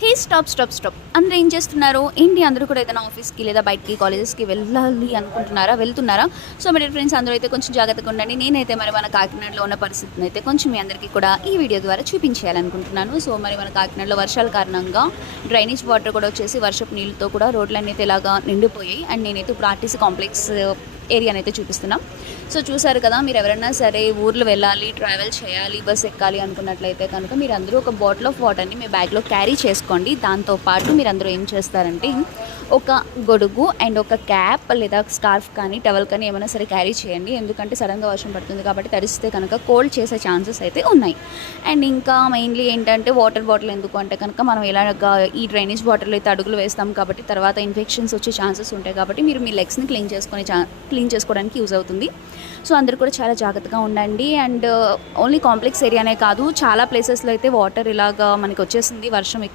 హే stop అందరూ ఏం చేస్తున్నారు ఏంటి? అందరూ కూడా ఏదైనా ఆఫీస్కి లేదా బయటికి కాలేజెస్కి వెళ్ళాలి అనుకుంటున్నారా, వెళ్తున్నారా? సో మరి ఫ్రెండ్స్ అందరూ అయితే కొంచెం జాగ్రత్తగా ఉండండి. నేనైతే మరి మన కాకినాడలో ఉన్న పరిస్థితిని అయితే కొంచెం మీ అందరికీ కూడా ఈ వీడియో ద్వారా చూపించేయాలనుకుంటున్నాను. సో మరి మన కాకినాడలో వర్షాల కారణంగా డ్రైనేజ్ వాటర్ కూడా వచ్చేసి వర్షపు నీళ్ళతో కూడా రోడ్లన్నీ అయితే ఇలాగా నిండిపోయాయి. అండ్ నేనైతే ఇప్పుడు ఆర్టీసీ కాంప్లెక్స్ ఏరియాని అయితే చూపిస్తున్నాం. సో చూసారు కదా, మీరు ఎవరైనా సరే ఊర్లు వెళ్ళాలి, ట్రావెల్ చేయాలి, బస్ ఎక్కాలి అనుకున్నట్లయితే కనుక మీరు అందరూ ఒక బాటిల్ ఆఫ్ వాటర్ని మీ బ్యాగ్లో క్యారీ చేసుకోండి. దాంతోపాటు మీరు అందరూ ఏం చేస్తారంటే ఒక గొడుగు అండ్ ఒక క్యాప్ లేదా స్కార్ఫ్ కానీ టవల్ కానీ ఏమైనా సరే క్యారీ చేయండి. ఎందుకంటే సడన్గా వర్షం పడుతుంది కాబట్టి తడిస్తే కనుక కోల్డ్ చేసే ఛాన్సెస్ అయితే ఉన్నాయి. అండ్ ఇంకా మెయిన్లీ ఏంటంటే వాటర్ బాటిల్ ఎందుకు అంటే కనుక మనం ఇలాగా ఈ డ్రైనేజ్ వాటర్లో అయితే అడుగులు వేస్తాం కాబట్టి తర్వాత ఇన్ఫెక్షన్స్ వచ్చే ఛాన్సెస్ ఉంటాయి. కాబట్టి మీరు మీ లెగ్స్ని క్లీన్ చేసుకోవడానికి యూజ్ అవుతుంది. సో అందరూ కూడా చాలా జాగ్రత్తగా ఉండండి. అండ్ ఓన్లీ కాంప్లెక్స్ ఏరియానే కాదు, చాలా ప్లేసెస్లో అయితే వాటర్ ఇలాగా మనకి వచ్చేసింది వర్షం ఎక్కువ